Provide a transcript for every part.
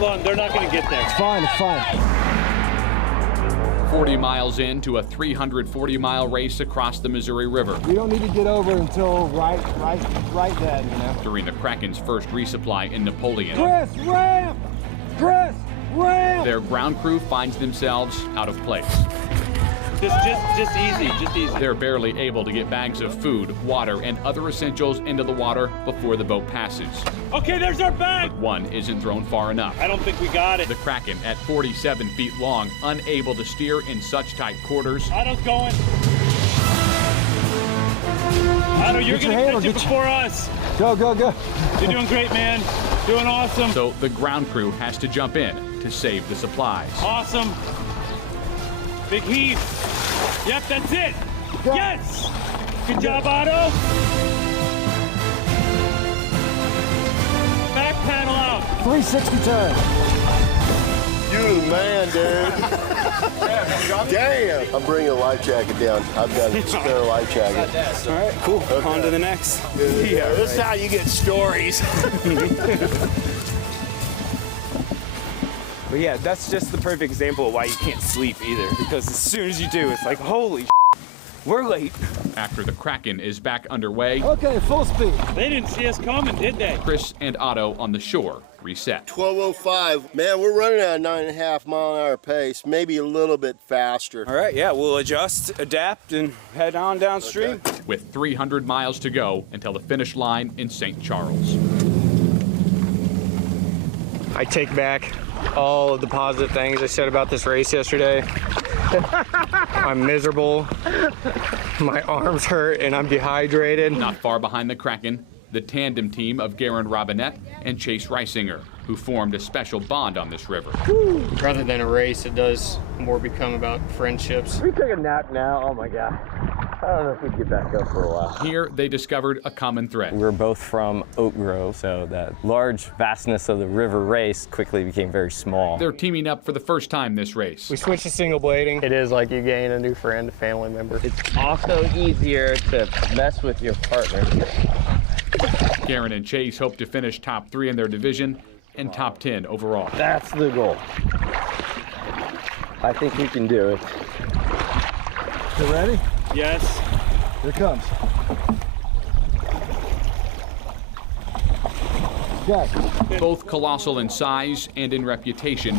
Hold on, they're not going to get there. It's fine, it's fine. 40 miles into a 340-mile race across the Missouri River. We don't need to get over until right then, you know. During the Kraken's first resupply in Napoleon, Chris, ramp! Chris, ramp! their ground crew finds themselves out of place. Just easy. They're barely able to get bags of food, water, and other essentials into the water before the boat passes. Okay, there's our bag. But one isn't thrown far enough. I don't think we got it. The Kraken, at 47 feet long, unable to steer in such tight quarters. Otto's going. Otto, you're going to catch it before us. Go. You're doing great, man. Doing awesome. So the ground crew has to jump in to save the supplies. Awesome. Big heave. Yep, that's it. Go. Yes. Good job, Otto. Back panel out. 360 turn. You're the man, dude. Damn. I'm bringing a life jacket down. I've got a spare life jacket. All right, cool. Okay. On to the next. Yeah, this is how you get stories. But yeah, that's just the perfect example of why you can't sleep either. Because as soon as you do, it's like, holy we're late. After the Kraken is back underway, Okay, full speed. They didn't see us coming, did they? Chris and Otto on the shore reset. 12:05. Man, we're running at a 9.5 mile an hour pace, maybe a little bit faster. All right, yeah, we'll adjust, adapt, and head on downstream. Okay. With 300 miles to go until the finish line in St. Charles. I take back all of the positive things I said about this race yesterday. I'm miserable, my arms hurt, and I'm dehydrated. Not far behind the Kraken, the tandem team of Garen Robinette and Chase Reisinger, who formed a special bond on this river. Rather than a race, it does more become about friendships. Can we take a nap now? Oh my God. I don't know if we can get back up for a while. Here, they discovered a common thread. We're both from Oak Grove, so that large vastness of the river race quickly became very small. They're teaming up for the first time this race. We switched to single blading. It is like you gain a new friend, a family member. It's also easier to mess with your partner. Garen and Chase hope to finish top 3 in their division and top 10 overall. That's the goal. I think we can do it. You ready? Yes. Here it comes. Go. Both colossal in size and in reputation,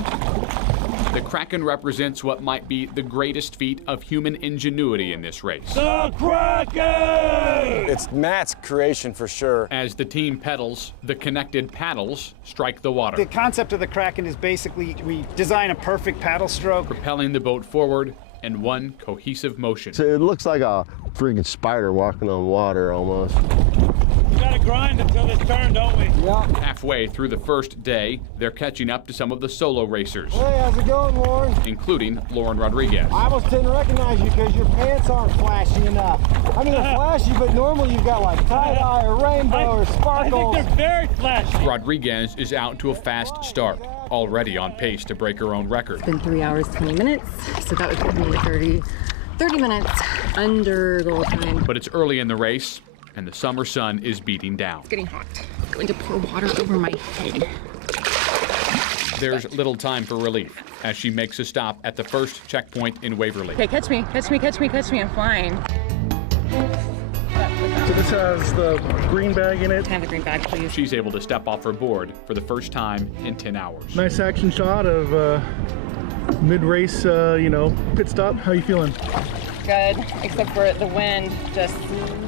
the Kraken represents what might be the greatest feat of human ingenuity in this race. The Kraken! It's Matt's creation for sure. As the team pedals, the connected paddles strike the water, The concept of the Kraken is basically we design a perfect paddle stroke. propelling the boat forward in one cohesive motion. So it looks like a freaking spider walking on water almost. We gotta grind until this turn, don't we? Yeah. Halfway through the first day, they're catching up to some of the solo racers, Hey, how's it going, Lauren? including Lauren Rodriguez. I almost didn't recognize you because your pants aren't flashy enough. I mean, they're flashy, but normally you've got like tie-dye or rainbow or I sparkles. think they're very flashy. Rodriguez is out to a fast start, already on pace to break her own record. It's been 3 hours, 20 minutes, so that would put me 30 minutes under goal time. But it's early in the race, and the summer sun is beating down. It's getting hot. I'm going to pour water over my head. There's little time for relief as she makes a stop at the first checkpoint in Waverly. Okay, catch me, I'm flying. So this has the green bag in it. Can I have the green bag, please? She's able to step off her board for the first time in 10 hours. Nice action shot of mid-race, pit stop. How you feeling? Good, except for the wind just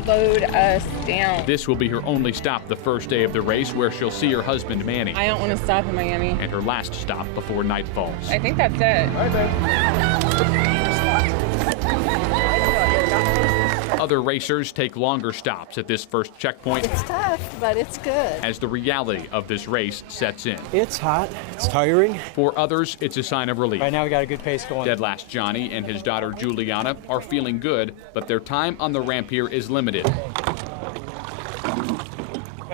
slowed us down. This will be her only stop the first day of the race, where she'll see her husband Manny, I don't want to stop in Miami. and her last stop before night falls. I think that's it. Other racers take longer stops at this first checkpoint It's tough, but it's good. as the reality of this race sets in. It's hot, it's tiring. For others, it's a sign of relief. Right now we got a good pace going. Dead last Johnny and his daughter Juliana are feeling good, but their time on the ramp here is limited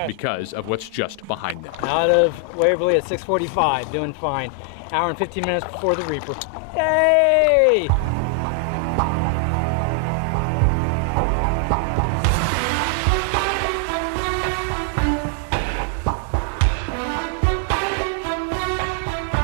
because of what's just behind them. Out of Waverly at 6:45, doing fine. Hour and 15 minutes before the Reaper. Yay!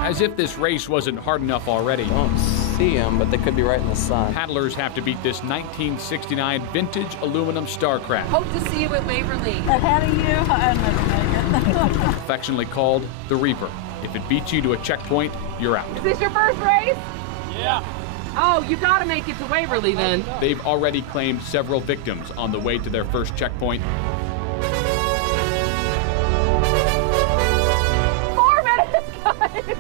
As if this race wasn't hard enough already. Don't see them, but they could be right in the sun. Paddlers have to beat this 1969 vintage aluminum Starcraft. Hope to see you at Waverly. Ahead of you, I'll never make it. Affectionately called the Reaper. If it beats you to a checkpoint, you're out. Is this your first race? Yeah. Oh, you gotta make it to Waverly then. They've already claimed several victims on the way to their first checkpoint. 4 minutes, guys.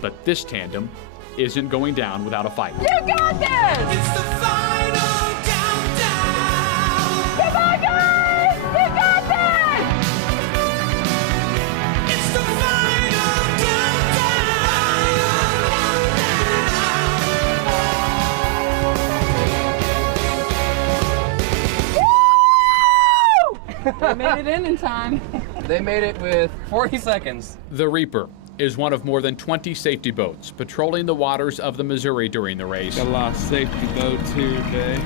But this tandem isn't going down without a fight. You got this! It's the final countdown! Come on, guys! You got this! It's the final countdown! They made it in time. They made it with 40 seconds. The Reaper is one of more than 20 safety boats patrolling the waters of the Missouri during the race. Got a lot of safety boats here today.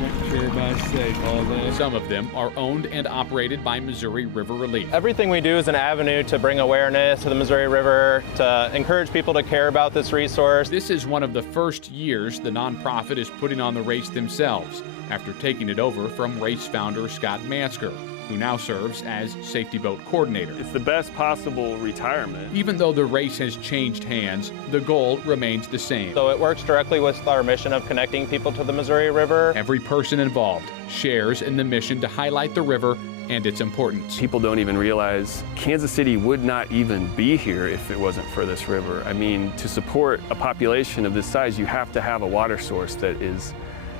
Make sure everybody's safe all day. Some of them are owned and operated by Missouri River Relief. Everything we do is an avenue to bring awareness to the Missouri River, to encourage people to care about this resource. This is one of the first years the nonprofit is putting on the race themselves, after taking it over from race founder Scott Mansker, who now serves as safety boat coordinator. It's the best possible retirement. Even though the race has changed hands, the goal remains the same. So it works directly with our mission of connecting people to the Missouri River. Every person involved shares in the mission to highlight the river and its importance. People don't even realize Kansas City would not even be here if it wasn't for this river. I mean, to support a population of this size, you have to have a water source that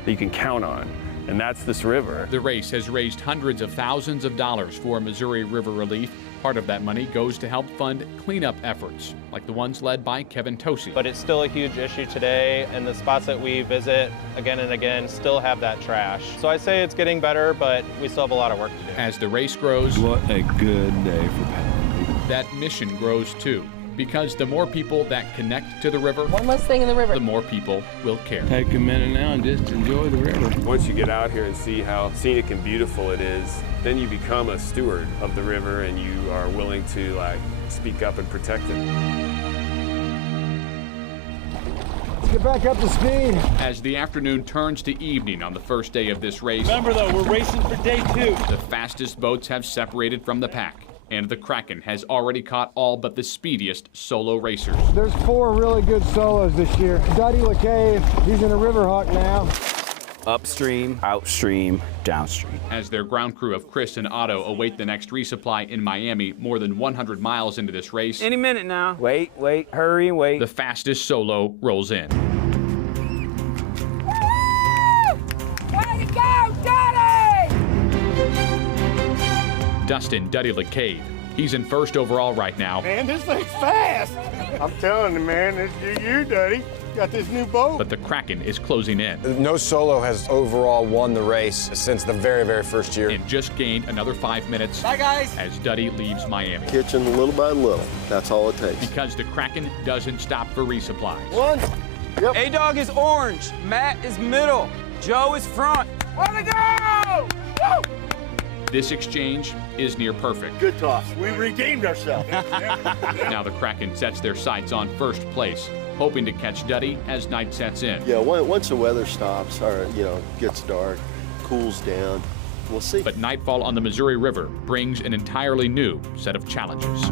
you can count on. And that's this river. The race has raised hundreds of thousands of dollars for Missouri River Relief. Part of that money goes to help fund cleanup efforts, like the ones led by Kevin Tosi. But it's still a huge issue today, and the spots that we visit again and again still have that trash. So I say it's getting better, but we still have a lot of work to do. As the race grows, what a good day for paddling. That mission grows too. Because the more people that connect to the river, One less thing in the river. the more people will care. Take a minute now and just enjoy the river. Once you get out here and see how scenic and beautiful it is, then you become a steward of the river and you are willing to speak up and protect it. Let's get back up to speed. As the afternoon turns to evening on the first day of this race, Remember though, we're racing for day 2. the fastest boats have separated from the pack. And the Kraken has already caught all but the speediest solo racers. There's 4 really good solos this year. Duddy LeCave, he's in a Riverhawk now. Upstream, outstream, downstream. As their ground crew of Chris and Otto await the next resupply in Miami, more than 100 miles into this race, Any minute now. Wait, hurry, wait. the fastest solo rolls in. Way to go, Daddy! Dustin Duddy LeCave. He's in first overall right now. Man, this thing's fast. I'm telling you, man, it's you, Duddy. Got this new boat. But the Kraken is closing in. No solo has overall won the race since the very, very first year. And just gained another 5 minutes. Bye, guys. As Duddy leaves Miami. Kitchen little by little. That's all it takes. Because the Kraken doesn't stop for resupplies. One. Yep. A-Dog is orange. Matt is middle. Joe is front. Way to go! Woo! This exchange is near perfect. Good toss. We redeemed ourselves. Now the Kraken sets their sights on first place, hoping to catch Duddy as night sets in. Yeah, once the weather stops, or gets dark, cools down, we'll see. But nightfall on the Missouri River brings an entirely new set of challenges.